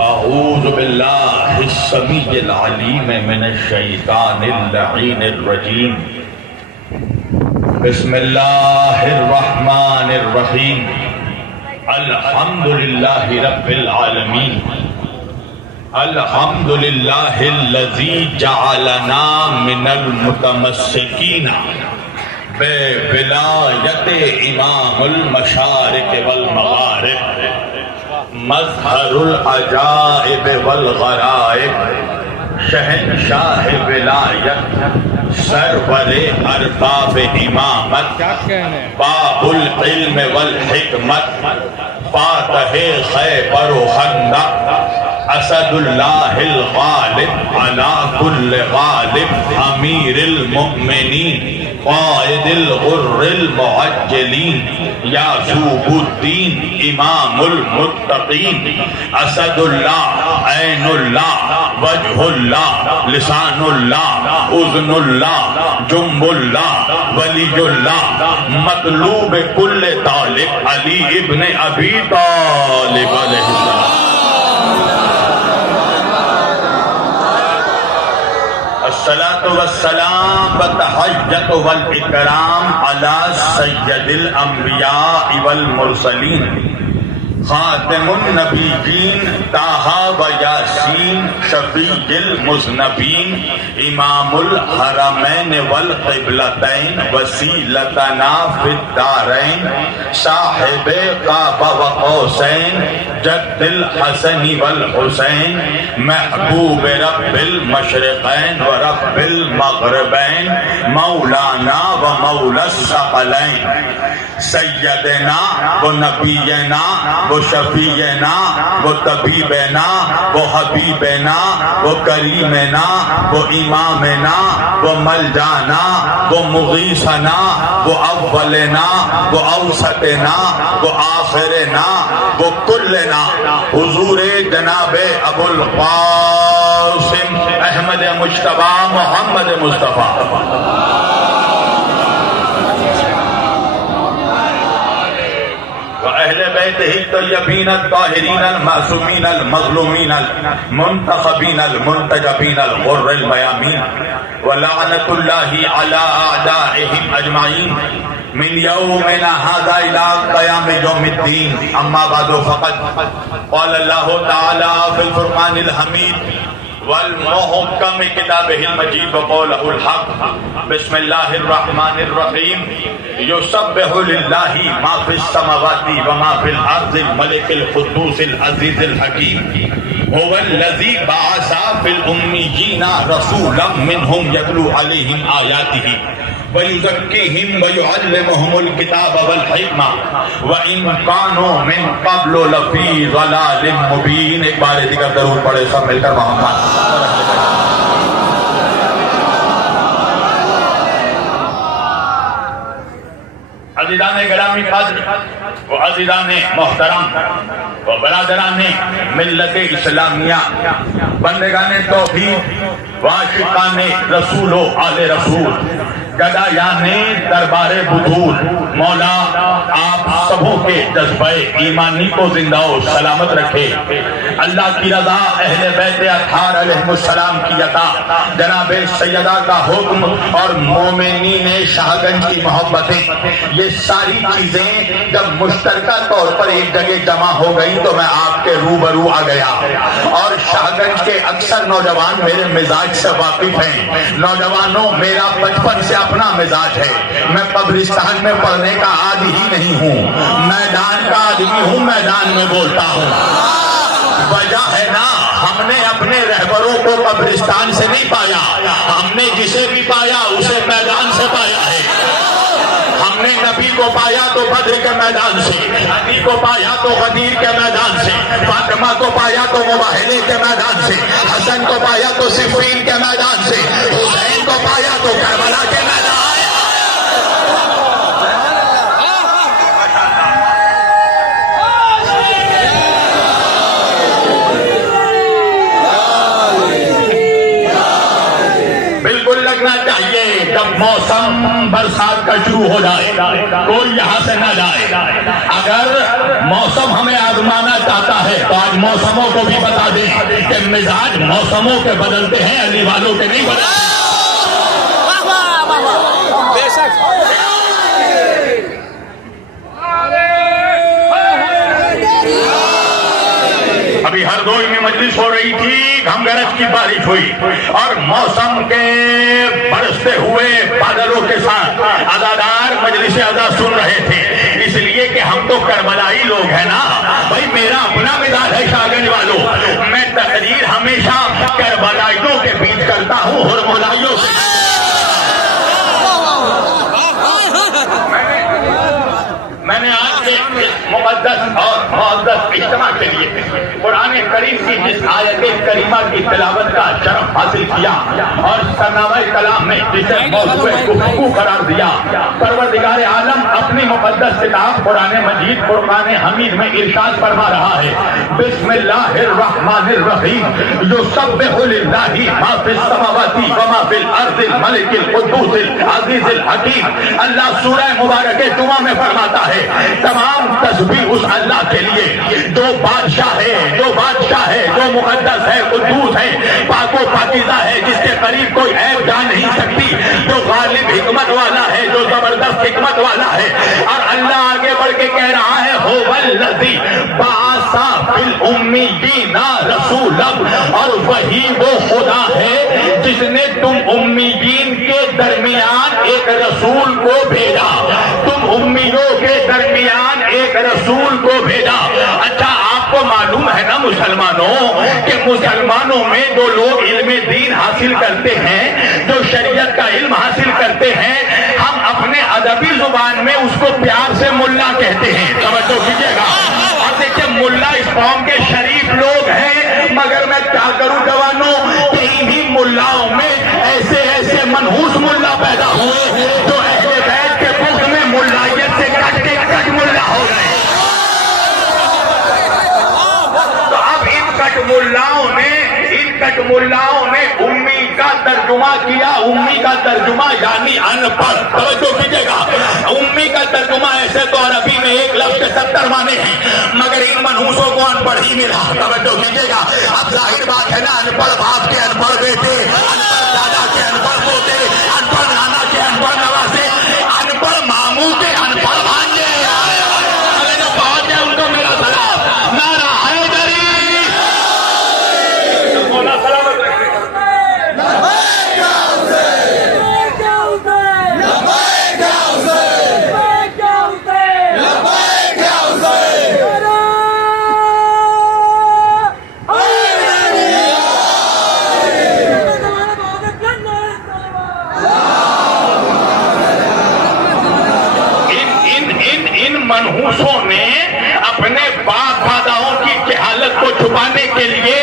اعوذ باللہ السمیع العلیم من الشیطان اللعین الرجیم بسم اللہ الرحمن الرحیم الحمدللہ رب العالمین الحمدللہ الذی جعلنا من المتمسکین بولایت امام المشارق والمغارب مظہر العجائب والغرائب شہنشاہ ولایت سرور ارباب امامت باب العلم والحکمت فاتح خیبر و خندق اسد اللہ الغالب علی کل غالب امیر المؤمنین قائد الغر المعجلین یعقوب الدین امام المتقین اسد اللہ عین اللہ وجہ اللہ لسان اللہ اذن اللہ جنب اللہ ولی اللہ مطلوب کل طالب علی ابن ابی طالب علیہ السلام الصلاة والسلام والتحیت والاکرام علی سید الانبیاء والمرسلین خاتم النبیین طٰہٰ و یاسین شفیع المذنبین امام الحرمین والقبلتین وسیلتنا فی الدارین صاحب قاب و قوسین جد الحسن والحسین محبوب رب المشرقین و رب المغربین مولانا و مولا الثقلین سیدنا و نبینا وہ شفیعنا وہ طبیبنا وہ حبیبنا وہ کریمنا وہ امامنا وہ ملجانا وہ مغیثنا وہ اولنا وہ اوسطنا وہ آخرنا وہ کلنا حضور جناب ابو القاسم احمد مجتبی محمد مصطفیٰ اہل بیتہ الطیبین الطاہرین المعصومین المظلومین المنتخبین المنتجبین الغر المیامین ولعنۃ اللہ علی اعدائہم اجمعین من یومنا ھذا الی قیام یوم الدین اما بعد فقد قال اللہ تعالی فی الفرقان الحمید والمحکم کتابہ المجید وقولہ الحق بسم اللہ الرحمن الرحیم یسبح للہ ما فی السماوات وما فی الارض الملک القدوس العزیز الحکیم هو الذی بعث فی الامیین رسولا منہم یتلو علیہم آیاتہ وَيُزَكِّيهِمْ وَيُعَلِّمُهُمُ الْكِتَابَ وَالْحِكْمَةَ وَإِنْ كَانُوا مِنْ قَبْلُ لَفِي ضَلَالٍ مُبِينٍ ایک بار دیگر درود پڑھے سب مل کر محمد عزیزان گرامی قدر و عزیزان محترم و برادران ملت اسلامیہ بندگان توحید و عاشقان رسول و آل رسول گدایان دربار بطول مولا آپ سبوں کے جذبہ ایمانی کو زندہ و سلامت رکھے اللہ کی رضا اہل بیت اطہار علیہ السلام کی عطا جناب سیدہ کا حکم اور مومنین شاہ گنج کی محبتیں یہ ساری چیزیں جب مشترکہ طور پر ایک جگہ جمع ہو گئی تو میں آپ کے روبرو آ گیا اور شاہ گنج کے اکثر نوجوان میرے مزاج سے واقف ہیں نوجوانوں میرا بچپن سے اپنا مزاج ہے میں قبرستان میں پڑھنے کا عادی ہی نہیں ہوں میدان کا آدمی ہوں میدان میں بولتا ہوں وجہ ہے نا ہم نے اپنے رہبروں کو قبرستان سے نہیں پایا ہم نے جسے بھی پایا اسے میدان سے پایا ہے ہم نے نبی کو پایا تو بدر کے میدان سے علی کو پایا تو غدیر کے میدان سے فاطمہ کو پایا تو مباہلے کے میدان سے حسن کو پایا تو صفین کے میدان سے حسین کو پایا تو کربلا کے میدان بالکل لگنا چاہیے جب موسم برسات کا شروع ہو جائے، کوئی یہاں سے نہ جائے۔ اگر موسم ہمیں آزمانا چاہتا ہے تو آج موسموں کو بھی بتا دیں کہ مزاج موسموں کے بدلتے ہیں، علی والوں کے نہیں بدلتے۔ بے شک ابھی ہردوئی میں مجلس ہو رہی تھی، گھم گرج کی بارش ہوئی اور موسم کے برستے ہوئے بادلوں کے ساتھ ادادار مجلس ادا سن رہے تھے، اس لیے کہ ہم تو کربلائی لوگ ہیں نا بھائی، میرا اپنا مزاج ہے شاہگنج والوں، میں تقریر ہمیشہ کربلائیوں کے بیچ کرتا ہوں، ہرمولائیوں سے۔ میں نے آج کے مقدس اور معزز اجتماع کے لیے قرآن کریم کی جس آیت کریمہ کی تلاوت کا شرف حاصل کیا اور سرنامہ کلام میں جسے موضوع گفتگو قرار دیا، پروردگار عالم اپنی مقدس کتاب قرآن مجید فرقان حمید میں ارشاد فرما رہا ہے، بسم اللہ الرحمن الرحیم، یسبح للہ ما فی السماوات و ما فی الارض الملک القدوس العزیز الحکیم۔ اللہ سورہ مبارک جمعہ میں فرماتا ہے تمام تسبیح اس اللہ کے لیے جو بادشاہ ہے، جو مقدس ہے، قدوس ہے، پاک و پاکیزہ ہے، جس کے قریب کوئی عیب جا نہیں سکتی، جو غالب حکمت والا ہے، جو زبردست حکمت والا ہے۔ اور اللہ آگے بڑھ کے کہہ رہا ہے هو الذی بعث فی الامیین رسولا، اور وہی وہ خدا ہے جس نے تم امیین کے درمیان ایک رسول کو بھیجا، تم امیوں کے درمیان ایک رسول کو بھیجا۔ اچھا آپ کو معلوم ہے نا مسلمانوں کہ مسلمانوں میں جو لوگ علم دین حاصل کرتے ہیں، جو شریعت کا علم حاصل کرتے ہیں، ہم اپنے ادبی زبان میں اس کو پیار سے ملا کہتے ہیں، توجہ کیجیے گا۔ اور دیکھیں ملا اس قوم کے شریف لوگ ہیں، مگر میں کیا کروں جوانوں کہ انہی ملاؤں میں ایسے منحوس ملا پیدا ہوئے جو اہل بیت کے بغض میں ملائیت سے کٹ کے کٹ ملا ہو گئے۔ تو اب ان کٹ ملاؤں نے امی کا ترجمہ کیا، امی کا ترجمہ یعنی ان پڑھ، توجہ کیجیے گا۔ امی کا ترجمہ ایسے تو عربی میں ایک لفظ کے 70 معنی ہیں، مگر ان منحوسوں کو ان پڑھ ہی ملا، توجہ کیجیے گا۔ اب ظاہر بات ہے نا، ان پڑھ باپ کے ان پڑھ بیٹے، ان پڑھ دادا کے ان پڑھ پوتے، ان پڑھ نانا کے ان پڑھ نواسے، ان پڑھ ماموں کے ان پڑھ بھانجے، اگر جو پہنچ جائے ان کو میرا سلام، نعرہ حیدری۔ مولا سلامت رکھے۔ منحوسوں نے اپنے باپ داداؤں کی جہالت کو چھپانے کے لیے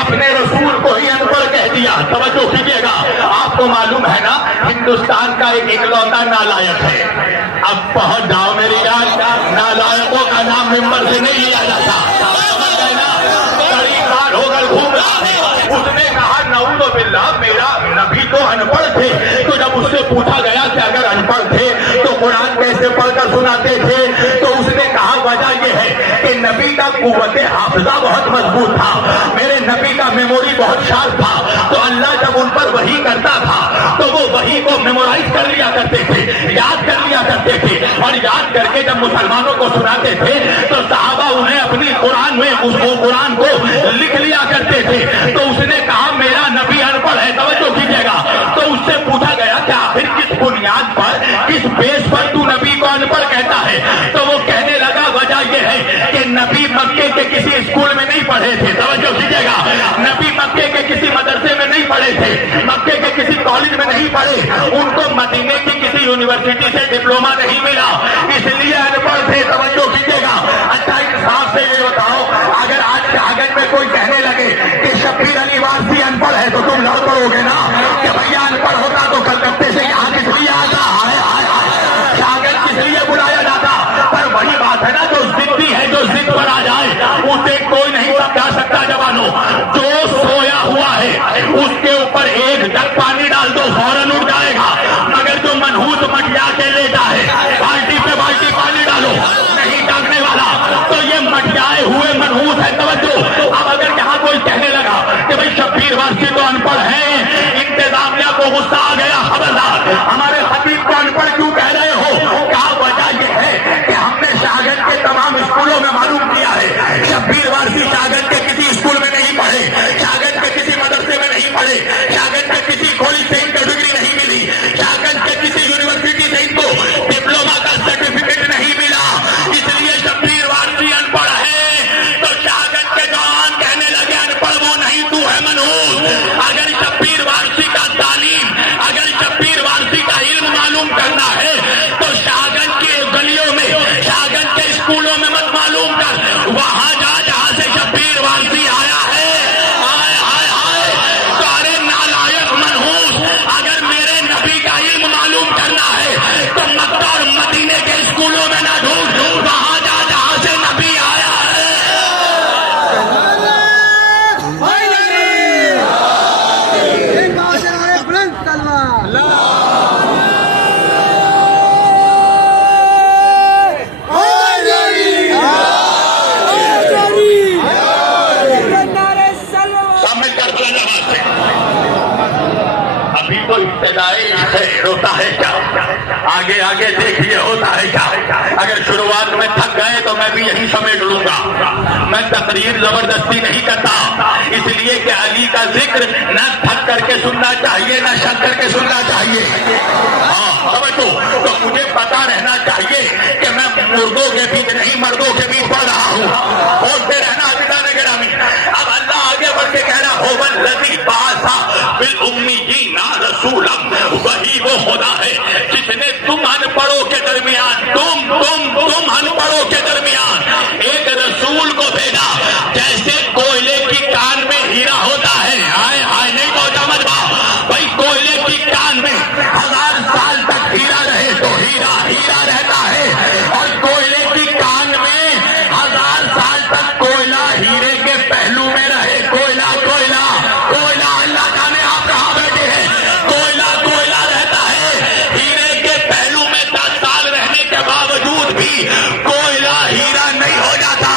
اپنے رسول کو ہی ان پڑھ کہہ دیا، توجہ کیجیے گا۔ آپ کو معلوم ہے نا ہندوستان کا ایک اکلوتا نالائق ہے، اب پہنچ جاؤ میری جان، نالائقوں کا نام ممبر سے نہیں لیا جاتا، کار ہو کر گھوم رہا ہے۔ اس نے کہا نعوذ باللہ میرا نبی تو ان پڑھ تھے، تو جب اس سے پوچھا گیا کہ اگر ان پڑھ تھے تو قرآن کیسے پڑھ کر سناتے تھے، تو اس نے کہا وجہ یہ ہے کہ نبی کا قوت حافظہ بہت مضبوط تھا، میرے نبی کا میموری بہت شارپ تھا، تو اللہ جب ان پر وحی کرتا تھا تو وہ وحی کو میمورائز کر لیا کرتے تھے، یاد کر لیا کرتے تھے، اور یاد کر کے جب مسلمانوں کو سناتے تھے تو صحابہ انہیں اپنی قرآن میں اس کو قرآن کو لکھ لیا کرتے تھے۔ تو اس نے کہا میرا نبی ان پڑھ ہے، توجہ کیجیے گا۔ تو اس سے پوچھا گیا کہ آخر کس بنیاد پر، کس بیس پر تو نبی کو ان پڑھ کہتا ہے؟ تو وہ کہنے لگا وجہ یہ ہے کہ نبی مکے کے کسی اسکول میں نہیں پڑھے تھے، توجہ کیجیے گا، نبی مکے کے کسی مدرسے میں نہیں پڑھے تھے، مکے کے کسی کالج میں نہیں پڑھے، ان کو مدینے کی کسی یونیورسٹی سے ڈپلوما نہیں ملا، اس لیے ان پڑھ تھے، توجہ کیجیے گا۔ اچھا انصاف سے یہ بتاؤ، اگر آج کے آنگن میں کوئی کہنے لگے کہ شبیر علی وارثی ان پڑھ ہے تو تم لڑ پڑو گے نا کہ بھیا ان پڑھ ہوتا تو کلکتے سے یہاں کس لیے آتا، شاگرد کس لیے بلایا جاتا؟ پر وہی بات ہے نا، جو ضدی ہے، جو ضد پر آ جائے اسے کوئی نہیں سمجھا سکتا جوانوں۔ جو سویا ہوا ہے اس کے اوپر ایک جگ پانی ڈال دو فوراً اٹھ جائے گا، مگر جو ہوتا ہے کیا؟ آگے آگے دیکھیے ہوتا ہے کیا؟ اگر شروعات میں تھک گئے تو میں بھی یہی سمیٹ لوں گا. میں تقریر زبردستی نہیں کرتا، اس لیے کہ علی کا ذکر نہ تھک کر کے سننا چاہیے نہ شک کر کے سننا چاہیے. ہاں سمجھو تو مجھے پتا رہنا چاہیے کہ میں مردوں کے بیچ نہیں مردوں کے بیچ پڑھ رہا ہوں. بولتے رہنا عزیزان گرامی. اب اللہ آگے بڑھ کے کہہ رہا هو الذی بعث بالامیین رسولا، وہی وہ خدا ہے جس نے تم ان پڑھوں کے درمیان تم ان پڑھوں کے درمیان ایک رسول کو بھیجا جیسے کوئلے کی کان میں ہیرا ہوتا ہے. آئے آئے نہیں تو سمجھ پاؤ بھائی، کوئلے کی کان میں 1000 سال تک ہیرا رہے تو ہیرا رہتا ہے، اور کوئلے کی کان میں 1000 سال تک کوئلہ ہیرے کے پہلو میں رہے. کوئلہ اللہ جانے آپ کہاں بیٹھے ہیں. کوئلہ رہتا ہے ہیرے کے پہلو میں. 10 سال رہنے کے باوجود بھی کوئلہ ہیرا نہیں ہو جاتا.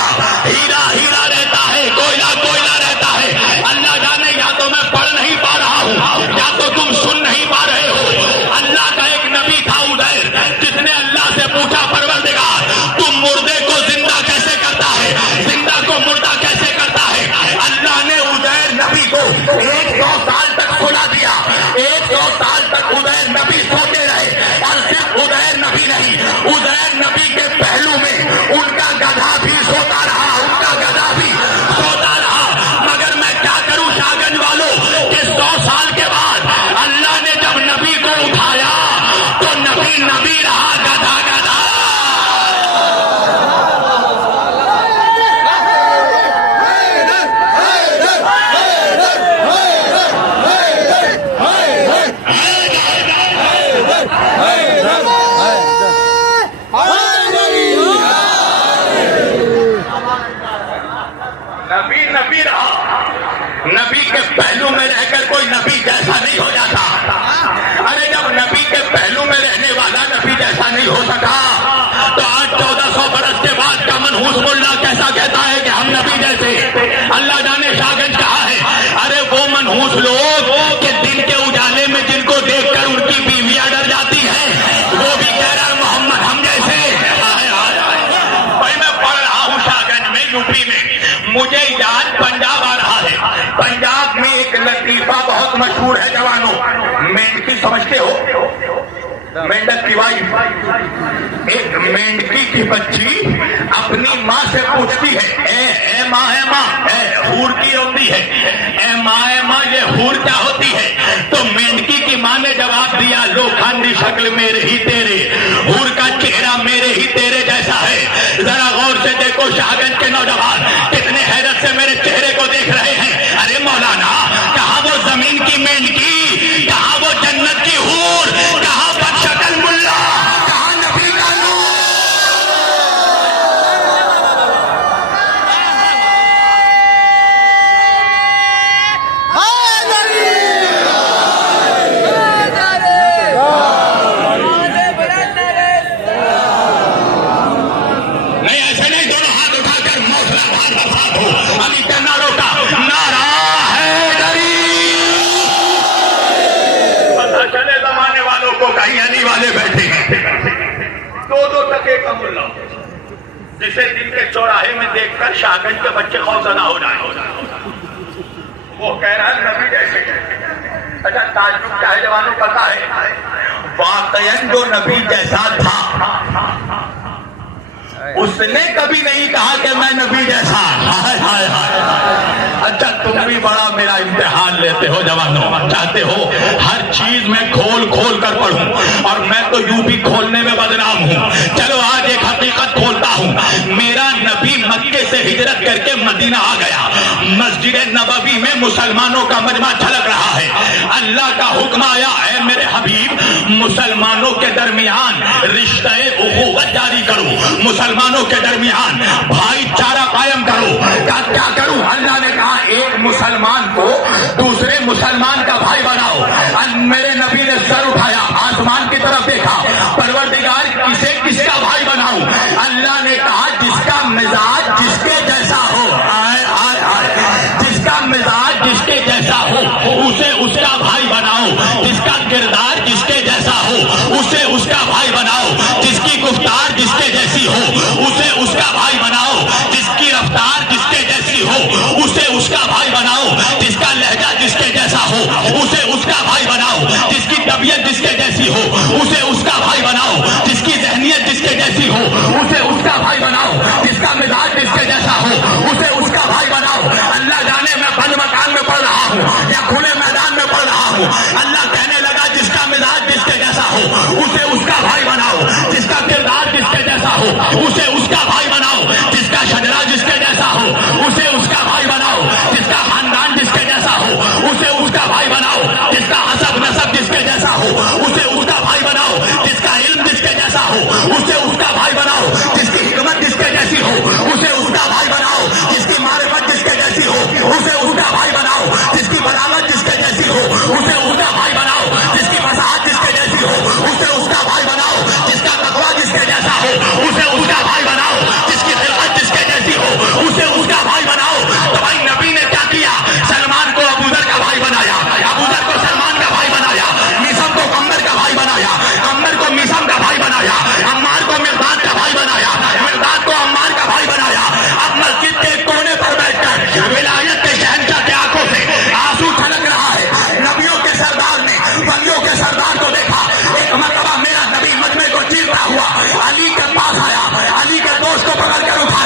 ہیرا رہتا ہے، کوئلہ رہتا ہے. اللہ جانے یا تو میں پڑھ نہیں پا رہا ہوں یا تو تم سن نہیں پا رہے ہو. اللہ کا ایک نبی تھا عزیر، جس نے اللہ سے پوچھا پروردگار تم مردے کو زندہ کیسے کرتا ہے، زندہ کو مردہ کیسے کرتا ہے. اللہ نے عزیر نبی کو 100 سال تک سلا دیا. 100 سال تک عزیر نبی سوتے رہے، اور صرف عزیر نبی نہیں، عزیر نبی کے پہلو میں ان کا گدھا بھی سوتا رہا. مگر میں کیا کروں شاہگنج والوں کہ 100 سال کے بعد اللہ نے جب نبی کو اٹھایا تو نبی رہا، گدھا. نبی رہا. نبی کے پہلو میں رہ کر کوئی نبی جیسا نہیں ہو جاتا. ارے جب نبی کے پہلو میں رہنے والا نبی جیسا نہیں ہو سکا تو آج 1400 برس کے بعد کا منحوس ملا کیسا کہتا ہے کہ ہم نبی جیسے. اللہ جانے شاہگنج کہا ہے. ارے وہ منحوس لوگ کہ دن کے اجالے میں جن کو دیکھ کر ان کی بیویاں ڈر جاتی ہیں، وہ بھی کہہ رہا محمد ہم جیسے. بھائی میں پڑھ رہا ہوں شاہگنج میں یو پی میں، مجھے یاد پنجاب آ رہا ہے. پنجاب میں ایک لطیفہ بہت مشہور ہے جوانوں. مینڈکی سمجھتے ہو؟ مینڈک کی وائف. ایک مینڈکی کی بچی اپنی ماں سے پوچھتی ہے اے ماں حور کی ہوتی ہے، اے ماں یہ حور کیا ہوتی ہے؟ تو مینڈکی کی ماں نے جواب دیا لوکھانڈی شکل میرے ہی تیرے، حور کا چہرہ میرے ہی تیرے جیسا ہے. ذرا غور سے دیکھو شاہگنج کے نوجوان کتنے حیرت سے میرے چہرے کو دیکھ رہے ہیں. ارے مولانا کہاں وہ زمین کی مینڈکی، کہاں وہ جنت کی حور، کہاں بدشکل ملا، کہاں نبی کا نور. نہیں ایسے نہیں، دونوں ہاتھ اٹھا کر موسلا بھار ہو. علی کا نعروں کا نعرہ ہے دری. پتہ چلے زمانے والوں کو کہیں علی والے بیٹھے ہیں. دو ٹکے کا ملا جسے دن کے چوراہے میں دیکھ کر شاہگنج کے بچے خوفزدہ ہو جائیں. وہ کہہ رہا ہے نبی جیسے. اچھا تعجب کیا ہے جوانوں پتا ہے؟ واقعاً جو نبی جیسا تھا اس نے کبھی نہیں کہا کہ میں نبی جیسا. اچھا تم بھی بڑا میرا امتحان لیتے ہو جوانوں، چاہتے ہو ہر چیز میں کھول کر پڑھوں، اور میں تو یوں بھی کھولنے میں بدنام ہوں. چلو آج ایک حقیقت کھولتا ہوں. میرا نبی مکے سے ہجرت کر کے مدینہ آ گیا. مسجد نبوی میں مسلمانوں کا مجمع چھلک رہا ہے. اللہ کا حکم آیا اے میرے حبیب مسلمانوں کے درمیان رشتہ اخوت جاری کرو، مسلمانوں کے درمیان بھائی چارہ قائم کرو. کیا کروں؟ اللہ نے کہا ایک مسلمان کو دوسرے مسلمان کا بھائی بناؤ. میرے نبی نے سر اٹھایا، آسمان کی طرف دیکھا، پروردگار کسے کس کا بھائی بناؤں؟ اللہ نے کہا جس کا مزاج جس کے جیسا ہو. جس کا مزاج جس کے جیسا ہو اسے اس کا بھائی بناؤ، جس کا کردار جس کے جیسا جیسی ہو اسے اس کا بھائی بناؤ، جس کی ذہنیت جس کے جیسی ہو اسے اس کا بھائی بناؤ، جس کا مزاج جس کے جیسا ہو اسے اس کا بھائی بناؤ۔ اللہ جانے میں بند مکان میں پڑھ رہا ہوں یا کھلے میدان میں پڑھ رہا ہوں، اللہ کہنے لگا جس کا مزاج جس کے جیسا ہو اسے اس کا بھائی بناؤ، جس کا کردار جس کے جیسا ہو اسے اس کا بھائی بناؤ، جس کا شجرا جس کے جیسا ہو اسے اس کا بھائی بناؤ، جس کا خاندان جس کے جیسا ہو اسے اس کا بھائی بناؤ، جس کا حسب نسب جس کے جیسا ہو اسے اس کا بھائی بناؤ، جس کا علم جس کے جیسا ہو اسے اس کا بھائی بناؤ، جس کی حکمت جس کے جیسی ہو اسے اس کا بھائی بناؤ، جس کی معرفت جس کے جیسی ہو اسے اس کا بھائی بناؤ، جس کی بلاغت جس کے جیسی ہو اسے اس کا بھائی بناؤ، جس کی فصاحت جس کے جیسی ہو اسے اس کا بھائی بناؤ، جس کا تقویٰ جس کے جیسا ہو اسے اس کا بھائی بناؤ، جس کی خلقت جس کے جیسی ہو اسے اس کا بھائی بناؤ۔ تو بھائی نبی نے کیا کیا؟ سلمان کو ابو ذر کا بھائی بنایا، ابو ذر کو سلمان کا بھائی بنایا، میثم کو عمر کا بھائی بنایا، عمر کو میثم کا بھائی بنایا، عمار کو مقداد کا بھائی بنایا، مقداد کو عمار کا بھائی بنایا۔ اب مسجد کے کونے پر بیٹھ کر ولایت کے شہنشاہ کی آنکھوں سے آنسو چھلک رہا ہے۔ نبیوں کے سردار نے ولیوں کے سردار کو دیکھا۔ ایک مرتبہ میرا نبی مجمع کو چیرتا ہوا علی کے پاس آیا، علی کے دوست کو پکڑ کر اٹھا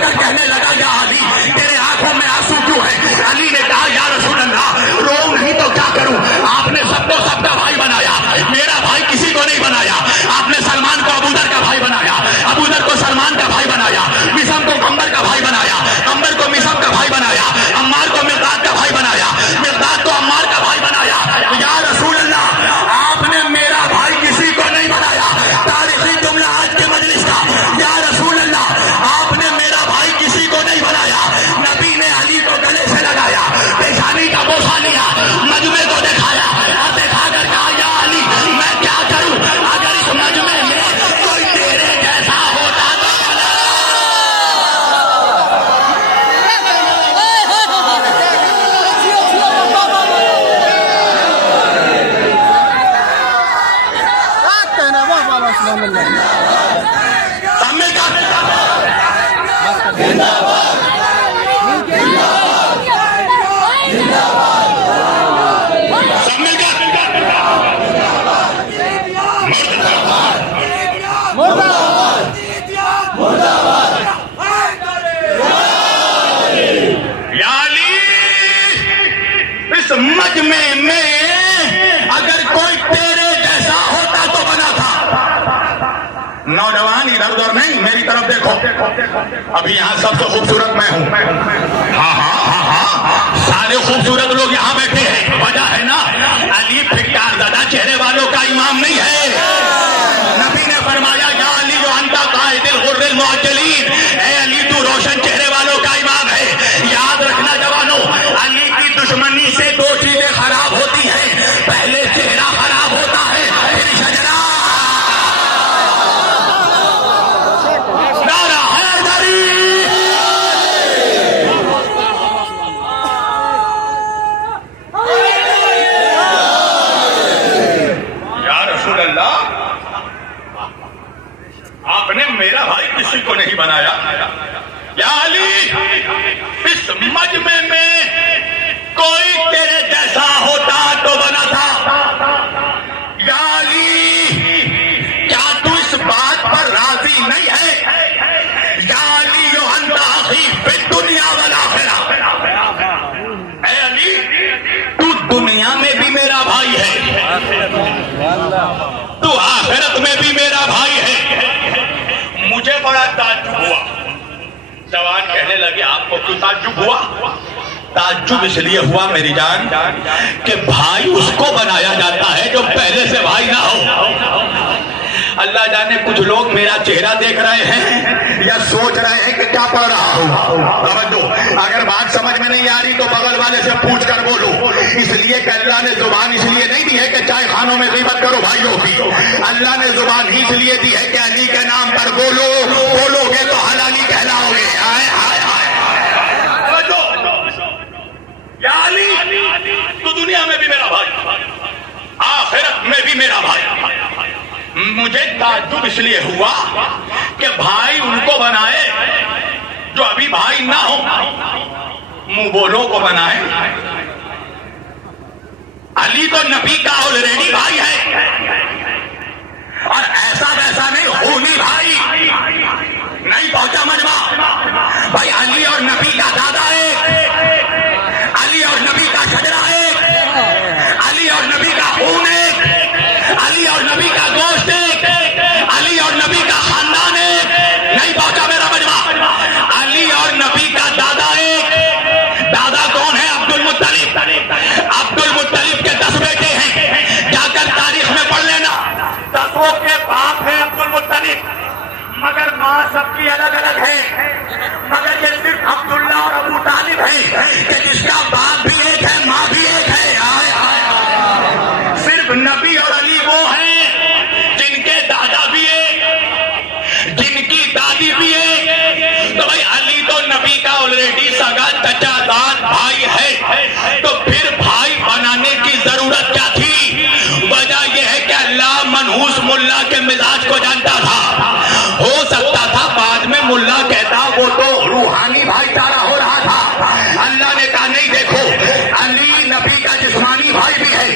کر کہنے لگا یا علی تیرے آنکھوں میں آنسو کیوں ہے؟ علی نے کہا یا رسول اللہ رو نہیں تو کیا کروں، آپ نے سب کو سب کا بھائی بنایا، میرا بھائی کسی کو نہیں بنایا۔ آپ نے سلمان کو ابو ذر کا بھائی بنایا، ابو ذر کو سلمان کا بھائی بنایا، میثم کو عمر کا بھائی بنایا، عمر کو میثم کا بھائی بنایا، عمار کو مقداد کا بھائی بنایا، مقداد کو عمار کا بھائی بنایا۔ یا رسول اللہ آپ نے میرا بھائی کسی کو نہیں بنایا۔ تاریخی جملہ آج کے مجلس کا، یا رسول اللہ آپ نے میرا بھائی کسی کو نہیں بنایا۔ نبی نے علی کو گلے سے لگایا، پیشانی کا بوسہ لیا، مجمع کو دکھایا اور دکھا کر کہا یا علی میں کیا کروں، اگر اس مجمع میں کوئی تیرے جیسا ہوتا تو مجمع میں اگر کوئی تیرے جیسا ہوتا تو بنا تھا۔ نوجوان ادھر ادھر نہیں میری طرف دیکھو، ابھی یہاں سب سے خوبصورت میں ہوں۔ ہاں ہاں ہاں ہاں سارے خوبصورت لوگ یہاں بیٹھے ہیں، وجہ ہے نا علی پھٹکار زدہ چہرے والوں کا امام نہیں ہے۔ نبی نے فرمایا یا علی جو انت قائد الغر المعجلین، اے علی تو روشن چہرے والوں کا امام ہے۔ یاد رکھنا جوانوں، علی کی دشمنی سے دو چیزیں خراب ہوتی ہیں، پہلے چہرہ خراب ہوتا ہے پھر شجرا۔ نعرہ حیدری، یا رسول اللہ آپ نے میرا بھائی کسی کو نہیں بنایا۔ یا علی اس مجمع میں کوئی تیرے جیسا ہوتا تو بنا تھا۔ یا علی کیا تو اس بات پر راضی نہیں ہے؟ یا علی جو انت اخی فی الدنیا والآخرہ، اے علی تو دنیا میں بھی میرا بھائی ہے، تو آخرت میں بھی میرا بھائی ہے۔ مجھے بڑا تعجب ہوا، جوان کہنے لگے آپ کو کیوں تعجب ہوا؟ تعجب اس لیے ہوا میری جان کہ بھائی اس کو بنایا جاتا ہے جو پہلے سے بھائی نہ ہو۔ اللہ جانے کچھ لوگ میرا چہرہ دیکھ رہے ہیں یا سوچ رہے ہیں کہ کیا پڑھ رہا ہوں۔ توجہ، اگر بات سمجھ میں نہیں آ رہی تو بغل والے سے پوچھ کر بولو۔ اس لیے کہ اللہ نے زبان اس لیے نہیں دی ہے کہ چائے خانوں میں غیبت کرو بھائیوں کی، اللہ نے زبان ہی اس لیے دی ہے کہ علی کے نام پر بولو گے تو حلالی کہلاؤ گے۔ یا علی تو دنیا میں بھی میرا بھائی، آخرت میں بھی میرا بھائی۔ مجھے تعجب اس لیے ہوا کہ بھائی ان کو بنائے جو ابھی بھائی نہ ہو، منہ بولوں کو بنائے علی تو نبی کا آلریڈی بھائی ہے، اور ایسا ویسا نہیں، خونی بھائی نہیں پہنچا مجمع بھائی، علی اور نبی کا دادا ایک، علی اور نبی کا شجرہ ایک، علی اور نبی کا خون ایک، علی اور نبی کا گوشت ایک، علی اور نبی کا خاندان ایک، نہیں پہنچا میرا مجمع، علی اور نبی کا دادا ایک، دادا کون ہے؟ عبد المطلب، عبد المطلب کے 10 بیٹے ہیں، جا کر تاریخ میں پڑھ لینا، 10 کے باپ ہے عبد المطلب، مگر ماں سب کی الگ الگ ہے، مگر یہ صرف عبداللہ اور ابو طالب ہے کہ جس کا باپ بھی ایک ہے، ماں بھی ایک ہے، صرف نبی اور علی وہ ہیں جن کے دادا بھی ایک، جن کی دادی بھی ایک، تو بھائی علی تو نبی کا آلریڈی سگا چچا داد بھائی ہے، تو پھر بھائی بنانے کی ضرورت کیا تھی؟ وجہ یہ ہے کہ اللہ منحوس ملا کے مزاج کو جانتا تھا، ہو سکتا تھا بعد میں ملا کہتا وہ تو روحانی بھائی چارہ ہو رہا تھا، اللہ نے کہا نہیں، دیکھو علی نبی کا جسمانی بھائی بھی ہے،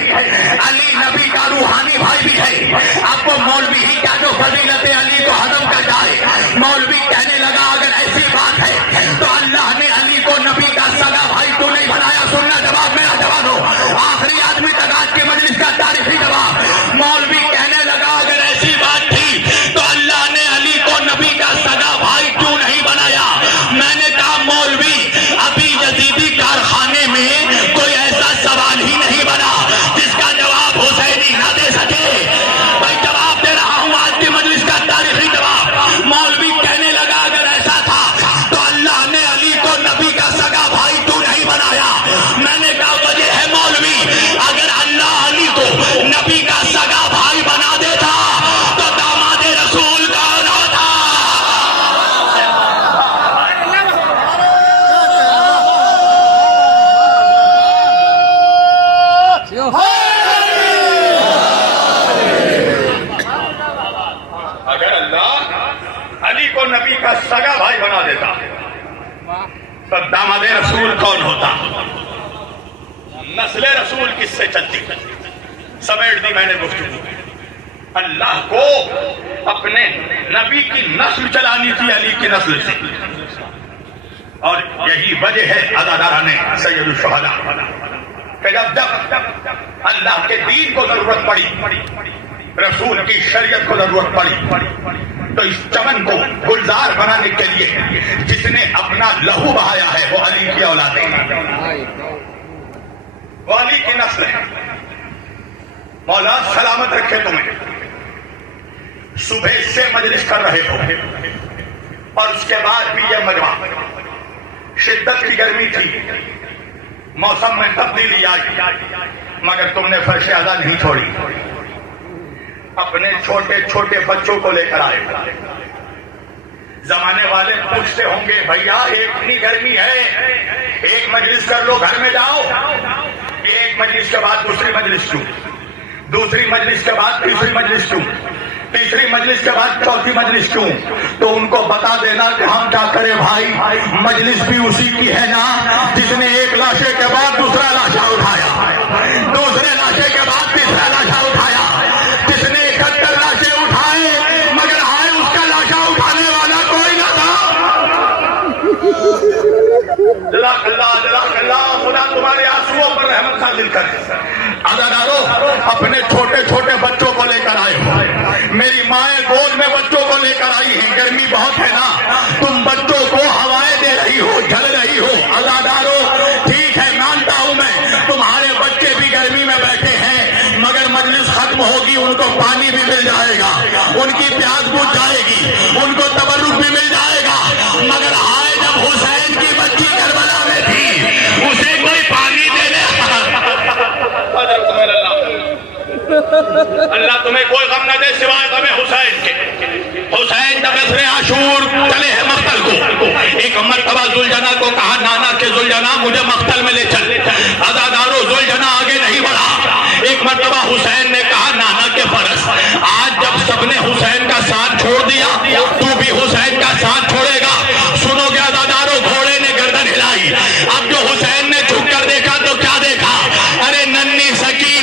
علی نبی کا روحانی بھائی بھی ہے، آپ کو مولوی ہی کیا جو فضیلت علی کو ہضم کر جائے، مولوی کہنے لگا اگر ایسی بات ہے تو اللہ نے علی کو نبی کا سگا بھائی تو نہیں بنایا؟ سننا جواب، میرا جواب ہو، آخری آدمی تک آج کی مجلس کا تاریخی جواب، مولوی کہنے لگا اگر ایسی بات تھی تو اللہ نے علی کو نبی کا سگا بھائی کیوں نہیں بنایا؟ میں نے کہا مولوی ابھی یزیدی کارخانے میں کوئی ایسا سوال ہی نہیں بنا جس کا جواب حسینی نہ دے سکے، میں جواب دے رہا ہوں آج کی مجلس کا تاریخی جواب، مولوی کہنے لگا اگر ایسا تھا تو اللہ نے علی کو نبی کا سگا بھائی کیوں نہیں بنایا؟ میں نے کہا وجہ ہے مولوی اگر اللہ علی کو نبی کا سگا بھائی بنا دیتا تو داماد رسول کون ہوتا؟ اگر اللہ علی کو نبی کا سگا بھائی بنا دیتا تو داماد رسول کون ہوتا؟ نسل رسول کس سے چلتی؟ سمیٹ دی میں نے گفتگو، اللہ کو اپنے نبی کی نسل چلانی تھی علی کی نسل سے، اور یہی وجہ ہے عزادارہ نے سید الشہداء کہ جب اللہ کے دین کو ضرورت پڑی، رسول کی شریعت کو ضرورت پڑی، تو اس چمن کو گلزار بنانے کے لیے جس نے اپنا لہو بہایا ہے وہ علی کی اولاد ہے، وہ علی کی نسل ہے۔ مولا سلامت رکھے تمہیں، صبح سے مجلس کر رہے ہو اور اس کے بعد بھی یہ مجمع، شدت کی گرمی تھی، موسم میں تبدیلی آئی، مگر تم نے فرش اعلیٰ نہیں چھوڑی، اپنے چھوٹے چھوٹے بچوں کو لے کر آئے۔ زمانے والے پوچھتے ہوں گے بھیا اتنی گرمی ہے، ایک مجلس کر لو گھر میں جاؤ، ایک مجلس کے بعد دوسری مجلس کیوں، دوسری مجلس کے بعد تیسری مجلس کیوں، تیسری مجلس کے بعد چوتھی مجلس کیوں؟ تو ان کو بتا دینا کہ ہم کیا کریں بھائی، مجلس بھی اسی کی ہے نا جس نے ایک لاشے کے بعد دوسرا لاشا اٹھایا، دوسرے لاشے کے بعد تیسرا لاشا اٹھایا، جس نے 71 لاشے اٹھائے مگر آئے اس کا لاشا اٹھانے والا کوئی نہ تھا۔ جزاک اللہ جزاک اللہ، خدا تمہارے آنسوؤں پر رحمت نازل کرے۔ عزادارو اپنے چھوٹے چھوٹے بچوں کو لے کر آئے ہو، میری مائیں گود میں بچوں کو لے کر آئی ہیں، گرمی بہت ہے نا، تم بچوں کو ہوائیں دے رہی ہو، جل رہی ہو۔ عزادارو ٹھیک ہے مانتا ہوں میں تمہارے بچے بھی گرمی میں بیٹھے ہیں، مگر مجلس ختم ہوگی ان کو پانی بھی مل جائے گا، ان کی پیاس بجھ جائے گی، ان کو تبرک بھی مل جائے گا، مگر آئے جب حسین کی بچی کربلا میں تھی اسے کوئی پانی دینے اللہ تمہیں کوئی غم نہ دے سوائے غم حسین کے۔ حسین جب اسرے عاشور چلے ہیں مقتل کو، ایک مرتبہ ذوالجنا کو کہا نانا کے ذوالجنا مجھے مقتل میں لے چل، عزادارو ذوالجنا آگے نہیں بڑھا، ایک مرتبہ حسین نے کہا نانا کے فرض، آج جب سب نے حسین کا ساتھ چھوڑ دیا تو بھی حسین کا ساتھ چھوڑے گا؟ سنو گے عزادارو، گھوڑے نے گردن ہلائی، اب جو حسین نے جھک کر دیکھا تو کیا دیکھا؟ ارے ننھی سکی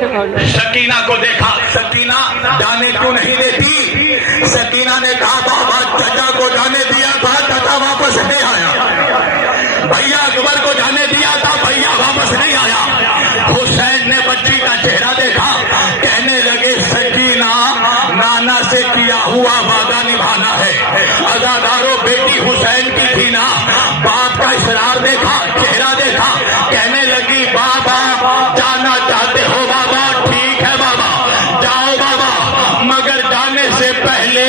سکینہ کو دیکھا، سکینہ جانے کیوں نہیں دیتی؟ سکینہ نے کہا بابا چچا کو جانے دیا تھا، چچا واپس نہیں آیا، بھیا اکبر کو جانے دیا تھا، بھیا واپس نہیں آیا۔ حسین نے بچی کا چہرہ دیکھا، کہنے لگے سکینہ نانا سے کیا ہوا وعدہ نبھانا ہے۔ عزادارو بیٹی حسین کی تھی نا، باپ کا اصرار دیکھا، چہرہ دیکھا، کہنے لگی بابا جانا چاہتے ہو بابا، ٹھیک ہے بابا جاؤ بابا، مگر جانے سے پہلے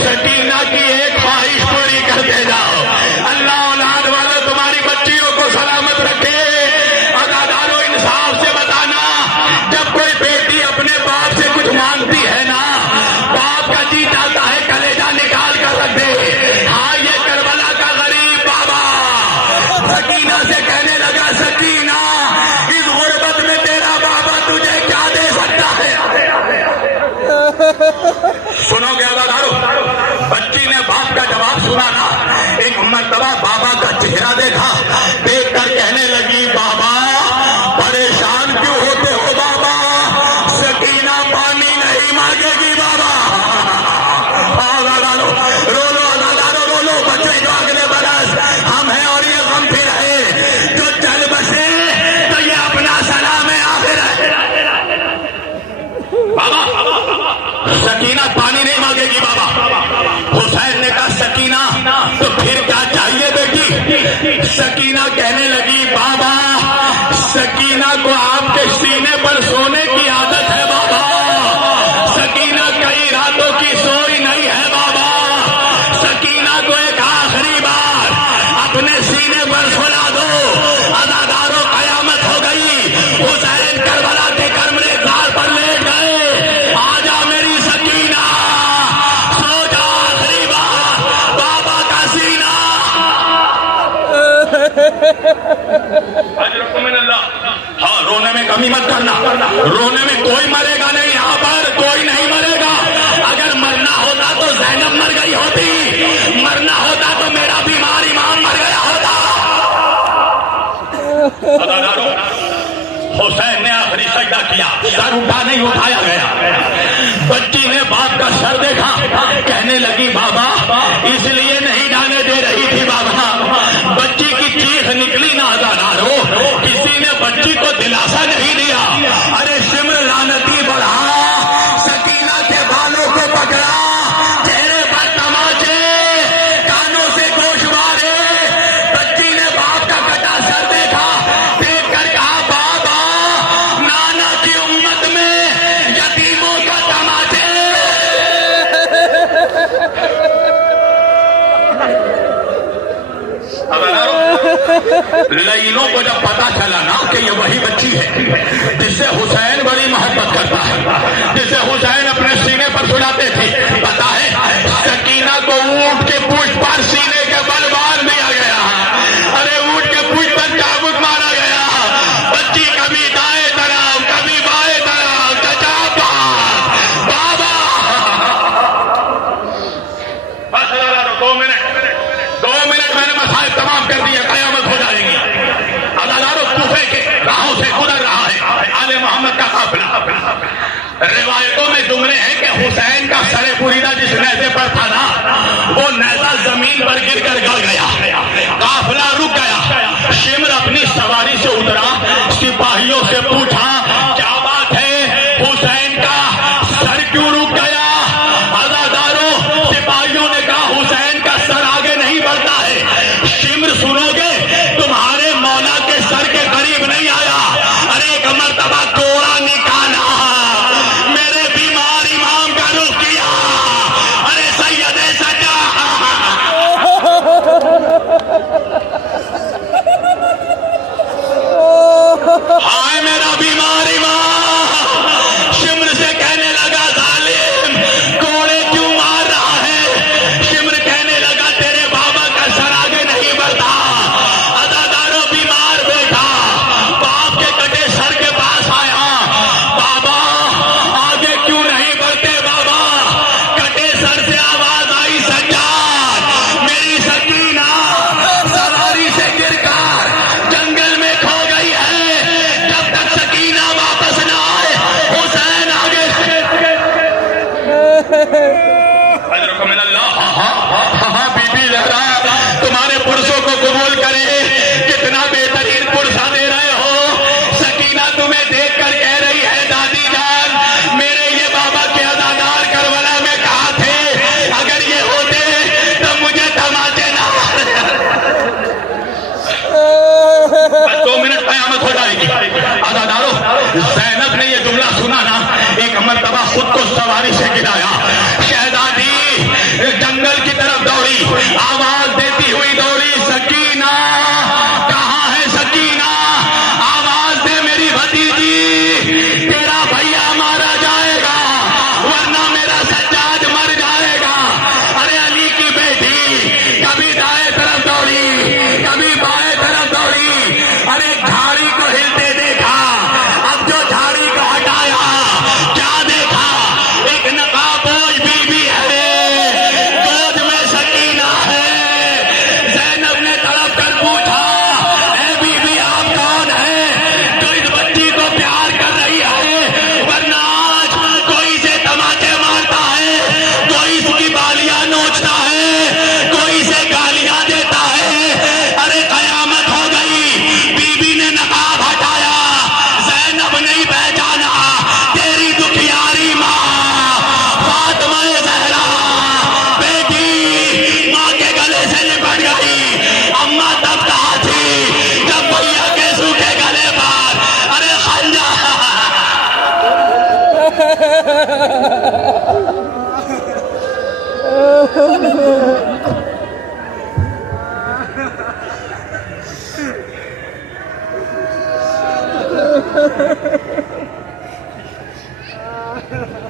سکینہ کی ایک خواہش پوری کر دے جاؤ۔ اللہ اولاد والے تمہاری بچیوں کو سلامت رکھے۔ عزادارو انصاف سے بتانا، جب کوئی بیٹی اپنے باپ سے کچھ مانگتی ہے نا، باپ کا جی چاہتا ہے کلیجہ نکال کر رکھ دے۔ ہاں یہ کربلا کا غریب بابا سکینہ سے کہنے لگا سکینہ اس غربت میں تیرا بابا تجھے کیا دے سکتا ہے؟ سنو گے عزادارو، بچی نے باپ کا جواب سنا نا، ایک مرتبہ بابا کا چہرہ دیکھا، دیکھ کر کہنے لگی بابا پریشان کیوں ہوتے ہو بابا، سکینہ پانی نہیں مانگے گی بابا۔ رو لو عزادارو رو لو، بچے جو اگلے برس ہم ہیں اور یہ غم پھر ہے، جو چل بسے تو یہ اپنا سلام آخر ہے۔ بابا سکینہ پانی نہیں مانگے گی بابا۔ حسین نے کہا سکینہ تو پھر کیا چاہیے بیٹی؟ سکینہ کہنے لگی بابا سکینہ کو آپ کے سینے پر سونے کی عادت ہے بابا، سکینہ کئی راتوں کی سوئی نہیں ہے بابا، سکینہ کو ایک آخری بار اپنے سینے پر سلا دو۔ عزادارو قیامت ہو گئی، حسین کربلا کے کرمرے کار پر لیٹ گئے، آجا میری سکینہ سو جا آخری بار بابا کا سینہ۔ اجرکم من اللہ۔ ہاں رونے میں کمی مت کرنا، رونے میں کوئی مرے گا نہیں، یہاں پر کوئی نہیں مرے گا۔ اگر مرنا ہوتا تو زینب مر گئی ہوتی، مرنا ہوتا تو میرا بیمار امام مر گیا ہوتا۔ حسین نے آخری سجدہ کیا، سر اٹھا نہیں اٹھایا گیا۔ بچی نے باپ کا سر دیکھا، کہنے لگی بابا اس لیے نہیں جانے دے رہی تھی بابا، بچی کی چیخ نکلی نہ عزادارو، کسی نے بچی کو دلاسا نہیں دیا۔ ارے سمر لعنتی بڑھا، سکینہ کے بالوں کو پکڑا، چہرے پر تماچے، کانوں سے گوشوارے، بچی نے باپ کا کٹا سر دیکھا، دیکھ کر کہا بابا نانا کی امت میں یتیموں کا تماچے۔ لائنوں کو جب پتا چلا نا کہ یہ وہی بچی ہے جس سے حسین بڑی محبت کرتا ہے، جسے حسین اپنے سینے پر سلاتے تھے، پتا ہے سکینہ کو اونٹ کے پوچھ پر سینے کے بل باندھ دیا گیا، ارے اونٹ کے پوچھ پر چابک مارا گیا، بچی کبھی دائیں طرف کبھی بائیں طرف، چچا بابا۔ بس 2 منٹ میں نے مسائل تمام کر دیے، قیامت ہو جائے گی۔ عزادارو کوفے کے راہوں سے گزر رہا ہے آل محمد کا قافلہ، روایتوں میں جملے ہیں کہ حسین کا سر بریدہ جس نیزے پر تھا نا، وہ نیزہ زمین پر گر کر گل گیا، قافلہ رک گیا۔ شمر اپنی سواری سے اترا، سپاہیوں سے پوچھا کیا بات ہے، حسین کا سر کیوں رک گیا؟ عزادارو سپاہیوں نے کہا حسین کا سر آگے نہیں بڑھتا ہے۔ شمر سنو گے تمہارے مولا کے سر کے قریب نہیں آیا، ارے ایک مرتبہ کوڑا نکالا، میرے زینب نے یہ جملہ سنا نا، ایک مرتبہ خود کو سواری سے گرایا، شہزادی جنگل کی طرف دوڑی، آواز دیتی ہوئی دوڑی، سکینہ کہاں ہے سکینہ، آواز دے میری بھتیجی، تیرا بھیا مارا جائے گا ورنہ میرا سجاد مر جائے گا۔ ارے علی کی بیٹی کبھی دائیں طرف دوڑی، کبھی بائیں طرف دوڑی، ارے جھاڑی کو ہلتے دیکھا، اب جو جھاڑی کو ہٹایا کیا دیکھا، ایک نقابپوش بی بی ہے، گود میں سکینہ ہے۔ زینب نے تڑپ کر پوچھا، اے بی بی آپ کون ہیں جو اس بچی کو پیار کر رہی ہے، ورنہ آج کوئی سے تماچے مارتا ہے، کوئی اس کی بالیاں نوچتا ہے، کوئی سے گالیاں دیتا ہے۔ ارے قیامت ہو گئی، بی بی نے نقاب ہٹایا، زینب نہیں پہچانا تیری دکھیاری ماں فاطمہ زہرا، بیٹی ماں کے گلے سے لپٹ گئی۔ اماں تب کہاں تھی جب بھیا کے سوکھے گلے پر ارے خنجر Ha ha ha.